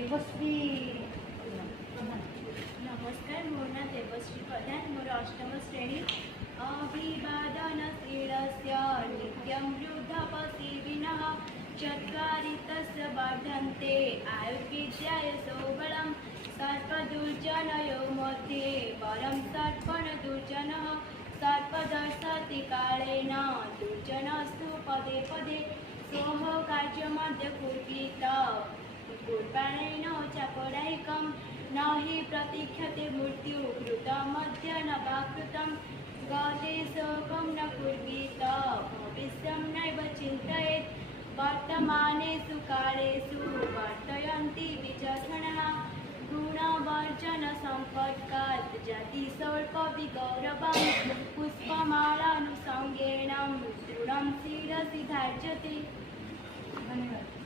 देवश्री नमस्कार, मोर ना देवश्री प्रधान, मोर अष्टम श्रेणी। अभिवादन शीलस्य नित्यं वृद्धपशिविनः चत्वारि तस्य वर्धन्ते आयुर्विद्यायशो बलं सर्पदुर्जनयो मध्ये वरं सर्पणदुर्जनः सर्पदर्शति कालेन दुर्जनस्तु पदे पदे सोह कार्यमद्य कुर्वीत कुर्बाणेन चापरायिकं न हि प्रतीक्षते मृत्यु कृतमद्य न वा कृतं गते शोकं न कुर्वीत भविष्यं नैव चिन्तयेत् वर्तमानेषु कालेषु वर्तयन्ति विचक्षणाः गुणवर्जनसम्पत्कात् जातिस्वल्पविगौरवं पुष्पमालानुसङ्गेन दृढं शिरसि धार्यते। धन्यवाद।